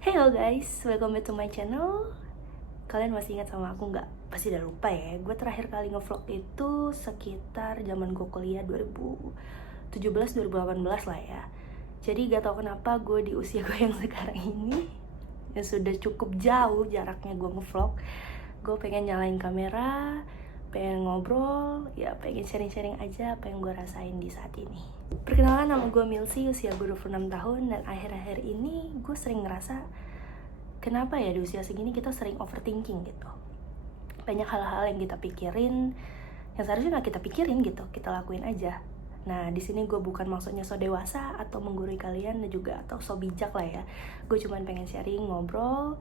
Hello guys, welcome back to my channel. Kalian masih ingat sama aku nggak? Pasti udah lupa ya. Gue terakhir kali ngevlog itu sekitar zaman gue kuliah 2017-2018 lah ya. Jadi gak tau kenapa gue di usia gue yang sekarang ini, yang sudah cukup jauh jaraknya gue ngevlog, gue pengen nyalain kamera, pengen ngobrol, ya pengen sharing-sharing aja apa yang gue rasain di saat ini. Perkenalan, nama gue Milsi, usia gue 26 tahun, dan akhir-akhir ini gue sering ngerasa kenapa ya di usia segini kita sering overthinking gitu. Banyak hal-hal yang kita pikirin, yang seharusnya gak kita pikirin gitu, kita lakuin aja. Nah, di sini gue bukan maksudnya so dewasa atau menggurui kalian dan juga atau so bijak lah ya. Gue cuman pengen sharing, ngobrol.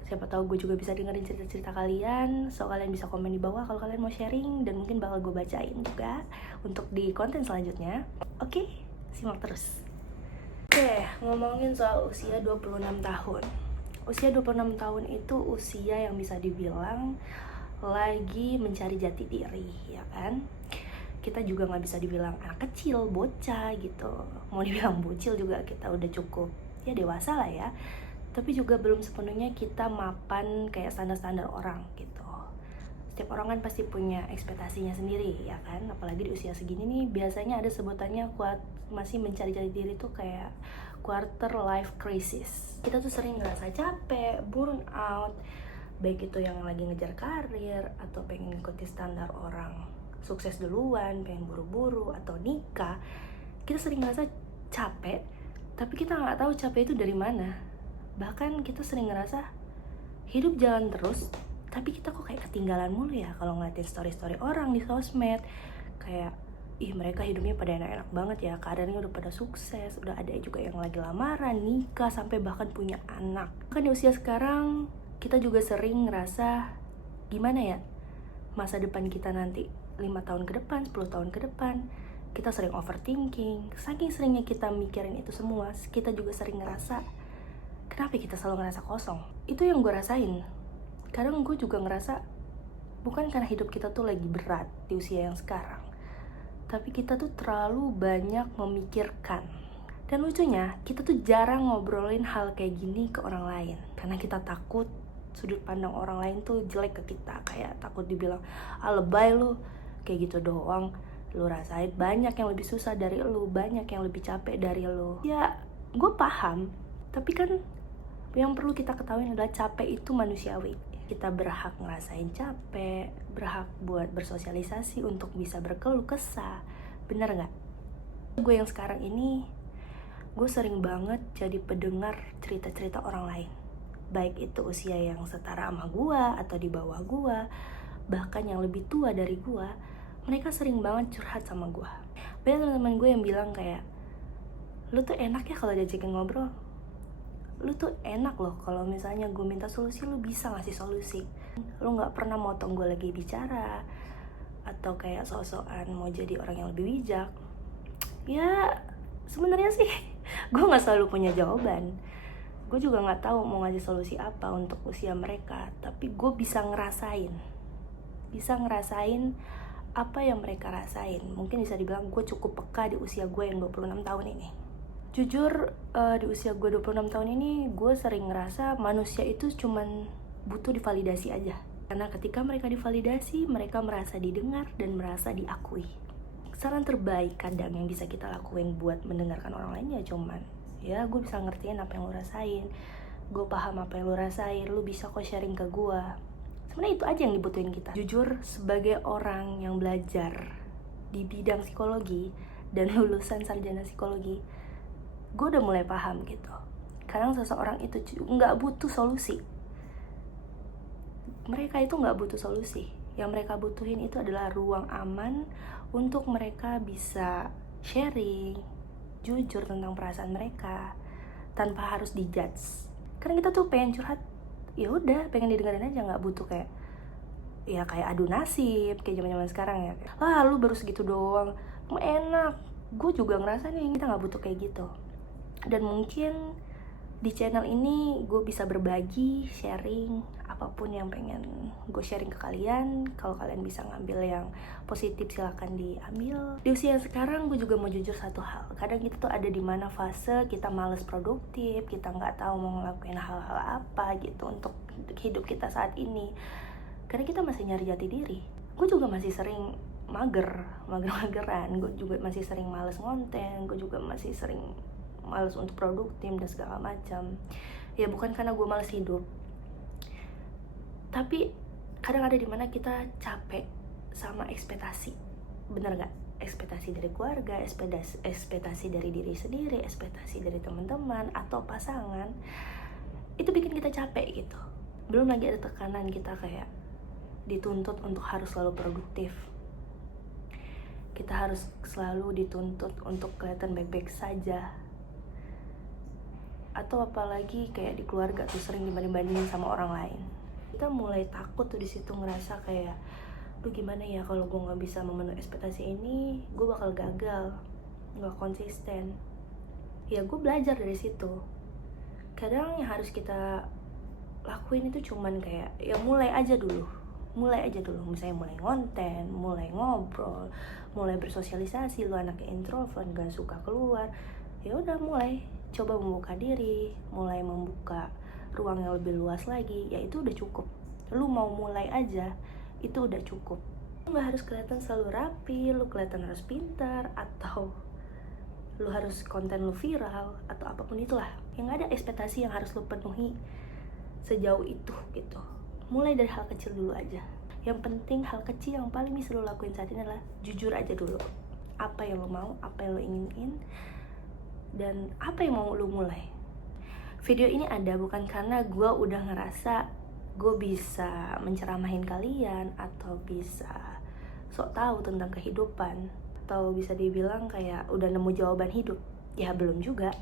Siapa tahu gue juga bisa dengerin cerita-cerita kalian. So kalian bisa komen di bawah kalau kalian mau sharing dan mungkin bakal gue bacain juga untuk di konten selanjutnya. Oke, simak terus. Oke, ngomongin soal usia 26 tahun. Usia 26 tahun itu usia yang bisa dibilang lagi mencari jati diri, ya kan? Kita juga nggak bisa dibilang anak kecil, bocah gitu. Mau dibilang bocil juga kita udah cukup ya dewasa lah ya. Tapi juga belum sepenuhnya kita mapan kayak standar-standar orang gitu. Setiap orang kan pasti punya ekspektasinya sendiri, ya kan? Apalagi di usia segini nih, biasanya ada sebutannya masih mencari jati diri tuh kayak quarter life crisis. Kita tuh sering ngerasa capek, burn out, baik itu yang lagi ngejar karir atau pengen ngikutin standar orang sukses duluan, pengen buru-buru atau nikah. Kita sering ngerasa capek, tapi kita nggak tahu capek itu dari mana. Bahkan kita sering ngerasa hidup jalan terus, tapi kita kok kayak ketinggalan mulu ya kalau ngeliatin story-story orang di sosmed. Kayak, ih mereka hidupnya pada enak-enak banget ya, karirnya udah pada sukses, udah ada juga yang lagi lamaran, nikah, sampai bahkan punya anak. Kan di usia sekarang, kita juga sering ngerasa, gimana ya, masa depan kita nanti 5 tahun ke depan, 10 tahun ke depan. Kita sering overthinking, saking seringnya kita mikirin itu semua, kita juga sering ngerasa, kenapa kita selalu ngerasa kosong? Itu yang gue rasain. Kadang gue juga ngerasa, bukan karena hidup kita tuh lagi berat di usia yang sekarang, tapi kita tuh terlalu banyak memikirkan. Dan lucunya, kita tuh jarang ngobrolin hal kayak gini ke orang lain. Karena kita takut sudut pandang orang lain tuh jelek ke kita. Kayak takut dibilang, lebay lu, kayak gitu doang. Lu rasain banyak yang lebih susah dari lu, banyak yang lebih capek dari lu. Ya, gue paham, tapi kan yang perlu kita ketahui adalah capek itu manusiawi. Kita berhak ngerasain capek, berhak buat bersosialisasi untuk bisa berkeluh kesah. Bener gak? Gue yang sekarang ini, gue sering banget jadi pendengar cerita-cerita orang lain. Baik itu usia yang setara sama gue atau di bawah gue, bahkan yang lebih tua dari gue. Mereka sering banget curhat sama gue. Banyak teman-teman gue yang bilang kayak, lu tuh enak ya kalau diajakin ngobrol. Lu tuh enak loh kalau misalnya gue minta solusi, lu bisa ngasih solusi. Lu gak pernah motong gue lagi bicara, atau kayak sok-sokan mau jadi orang yang lebih bijak. Ya sebenarnya sih gue gak selalu punya jawaban. Gue juga gak tahu mau ngasih solusi apa untuk usia mereka. Tapi gue bisa ngerasain apa yang mereka rasain. Mungkin bisa dibilang gue cukup peka di usia gue yang 26 tahun ini. Jujur, di usia gue 26 tahun ini, gue sering ngerasa manusia itu cuman butuh divalidasi aja. Karena ketika mereka divalidasi, mereka merasa didengar dan merasa diakui. Saran terbaik kadang yang bisa kita lakuin buat mendengarkan orang lain ya cuman, ya gue bisa ngertiin apa yang lo rasain, gue paham apa yang lo rasain, lo bisa kok sharing ke gue. Sebenarnya itu aja yang dibutuhin kita. Jujur, sebagai orang yang belajar di bidang psikologi dan lulusan sarjana psikologi, gue udah mulai paham gitu. Kadang seseorang itu nggak butuh solusi. Mereka itu nggak butuh solusi. Yang mereka butuhin itu adalah ruang aman untuk mereka bisa sharing, jujur tentang perasaan mereka tanpa harus dijudge. Karena kita tuh pengen curhat, ya udah pengen didengarin aja, nggak butuh kayak adu nasib kayak zaman sekarang ya. Lu baru segitu doang, enak. Gue juga ngerasa nih kita nggak butuh kayak gitu. Dan mungkin Di channel ini gue bisa berbagi, sharing, apapun yang pengen gue sharing ke kalian. Kalau kalian bisa ngambil yang positif silakan diambil. Di usia sekarang gue juga mau jujur satu hal. Kadang kita tuh ada di mana fase kita males produktif, kita nggak tahu mau ngelakuin hal-hal apa gitu untuk hidup kita saat ini. Karena kita masih nyari jati diri. Gue juga masih sering mageran. Gue juga masih sering males ngonten. Gue juga masih sering males untuk produktif dan segala macam. Ya bukan karena gue males hidup, tapi kadang ada dimana kita capek sama ekspektasi. Bener gak? Ekspektasi dari keluarga, ekspektasi dari diri sendiri, ekspektasi dari teman-teman atau pasangan. Itu bikin kita capek gitu. Belum lagi ada tekanan kita kayak dituntut untuk harus selalu produktif. Kita harus selalu dituntut untuk kelihatan baik-baik saja. Atau apalagi kayak di keluarga tuh sering dibanding-bandingin sama orang lain. Kita mulai takut tuh di situ, ngerasa kayak, duh gimana ya kalau gue nggak bisa memenuhi ekspektasi ini, gue bakal gagal, nggak konsisten. Ya gue belajar dari situ. Kadang yang harus kita lakuin itu cuman kayak, ya mulai aja dulu. Misalnya mulai ngonten, mulai ngobrol, mulai bersosialisasi. Lu anaknya introvert, gak suka keluar, ya udah mulai coba membuka diri, mulai membuka ruang yang lebih luas lagi. Ya itu udah cukup. Lu mau mulai aja, itu udah cukup. Lu gak harus kelihatan selalu rapi, lu kelihatan harus pintar, atau lu harus konten lu viral, atau apapun itulah. Yang ada ekspektasi yang harus lu penuhi sejauh itu gitu. Mulai dari hal kecil dulu aja. Yang penting hal kecil yang paling bisa lu lakuin saat ini adalah jujur aja dulu. Apa yang lu mau, apa yang lu inginin, dan apa yang mau lu mulai. Video ini ada bukan karena gue udah ngerasa gue bisa menceramahin kalian, atau bisa sok tahu tentang kehidupan, atau bisa dibilang kayak udah nemu jawaban hidup. Ya belum juga.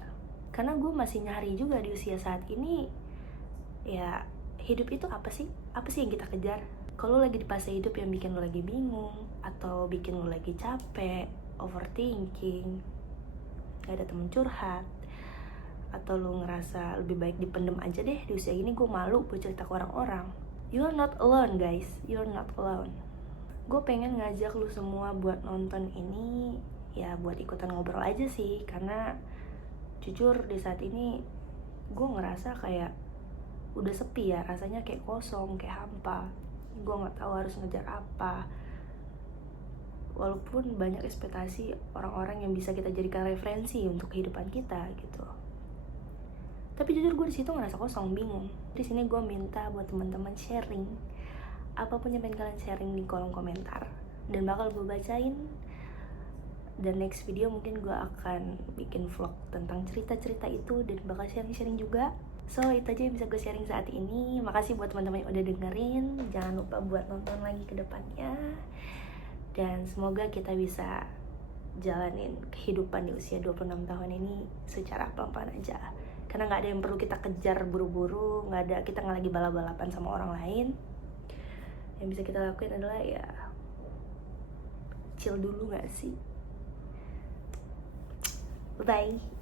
Karena gue masih nyari juga di usia saat ini. Ya hidup itu apa sih? Apa sih yang kita kejar? Kalau lagi di fase hidup yang bikin lo lagi bingung, atau bikin lo lagi capek, overthinking, gak ada temen curhat, atau lo ngerasa lebih baik dipendem aja deh, di usia ini gue malu buat cerita ke orang-orang. You're not alone guys, you're not alone. Gue pengen ngajak lo semua buat nonton ini, ya buat ikutan ngobrol aja sih. Karena jujur di saat ini gue ngerasa kayak udah sepi ya, rasanya kayak kosong, kayak hampa. Gue gak tahu harus ngejar apa. Walaupun banyak ekspektasi orang-orang yang bisa kita jadikan referensi untuk kehidupan kita gitu. Tapi jujur gue di situ ngerasa kosong, bingung. Di sini gue minta buat teman-teman sharing. Apapun yang pengen kalian sharing di kolom komentar, dan bakal gue bacain. Dan next video mungkin gue akan bikin vlog tentang cerita-cerita itu, dan bakal sharing-sharing juga. So itu aja yang bisa gue sharing saat ini. Makasih buat teman-teman yang udah dengerin. Jangan lupa buat nonton lagi ke depannya. Dan semoga kita bisa jalanin kehidupan di usia 26 tahun ini secara pelan-pelan aja. Karena gak ada yang perlu kita kejar buru-buru. Kita gak lagi balap-balapan sama orang lain. Yang bisa kita lakuin adalah ya chill dulu gak sih? Bye.